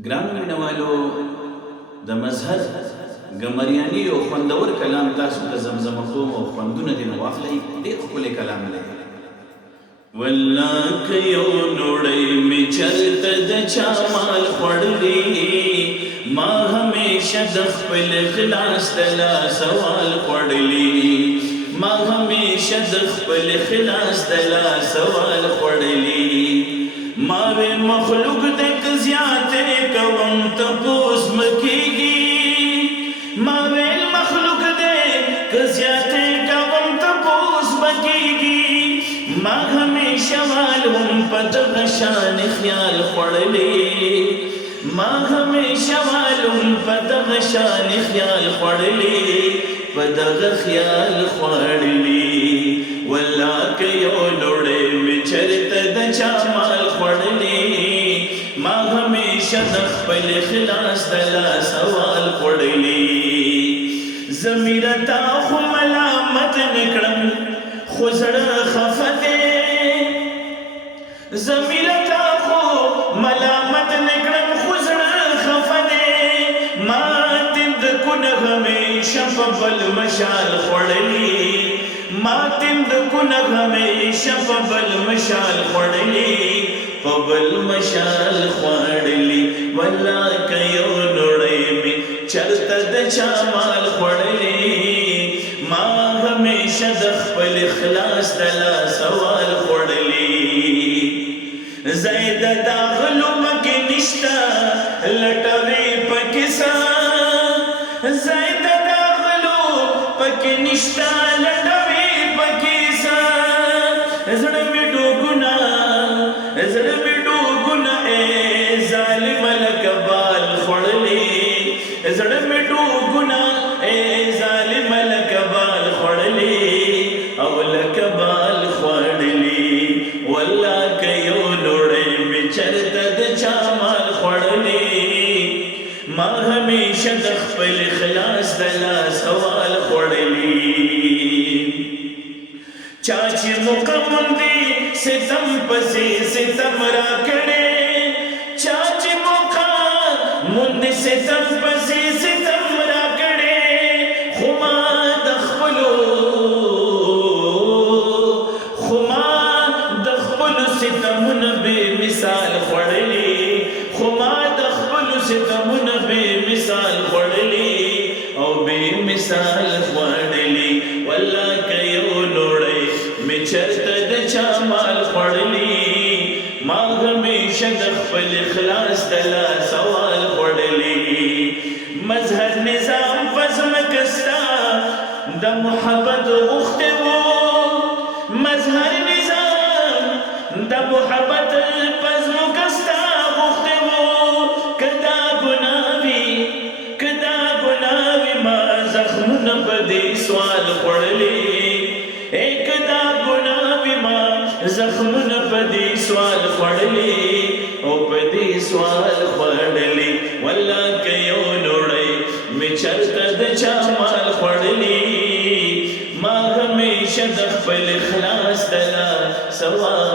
ګرانو مینوالو د مظهر ګمریاني او خوندور کلام تاسو ته زمزمه کوم او خوندونه دې نه واخلئ. ډېر ښکلی کلام دی. والله که یو نوړی مې چرته د چا مال خوړلی، ما همیشه د خپل اخلاص د لاسه وال خوړلی، ما همیشه د خپل اخلاص د لاسه وال خوړلی. ما وی مخلوق د زیاتې کوم تپوس مکیږي، ما وی مخلوق د زیاتې کوم تپوس مکیږي. ما همیشه والهم په دغه شان خیال خوړلی، ما همیشه والهم په دغه شان خیال خوړلی، په دغه خیال خوړلی. والله که یو لوړی مې چرته د چا مال خوړلی، ما همیشه د خپل اخلاص د لاسه وال خوړلی. ضمیره تا خو ملامت نه کړم خو زړه خفه دی، ضمیره تا خو ملامت نه کړم خو زړه خفه دی. ما تند کونه همیشه په بل مشال خوړلی، ما تند کونه همیشه په بل مشال خوړلی، په بل مشال خوړلی. والله که یو نوړی مې چرته د چا مال خوړلی، ما همیشه د خپل اخلاص د لاسه وال خوړلی. ځای د داغلو پکې نشته لټوي پکې سا، ځای د داغلو پکې نشته لټوي پکې سا. زړه مې ډوګونه زړه مې ډوګونه ای ظالم لکه بال خوړلی، زړه مې ډوګونه ای ظالم لکه بال خوړلی او لکه بال خوړلی. والله که یو لوړی مې چرته د چا مال خوړلی، ما همیشه د خپل اخلاص د لاسه وال خوړلی. چا چې موقع ستم پسې ستم را کړې، چا چې موقع مونږ ستم پسې ستم را کړې، خو ما د خپلو ستمونه بې مثال خوړلی، خو ما د خپلو ستمونه بې مثال خوړلی او بې مثال خوړلی. والله که یو لوړی مې چرته د چا مال خوړلی، ما همیشه د خپل اخلاص د لاسه وال خوړلی. مظهر نظام په ځمکه ستا د محبت غوښتې وو، مظهر نظام د محبت په ځمکه ستا غوښتې وو. که دا ګناه وي که دا ګناه وي، ما زخمونه په دې سوال خوړلی، که دا ګناه وي ما زخمونه په دې سوال خوړلی او په دې سوال خوړلی. والله که یو لوړی مې چرته د چا مال خوړلی، ما همیشه د خپل اخلاص د لاسه وال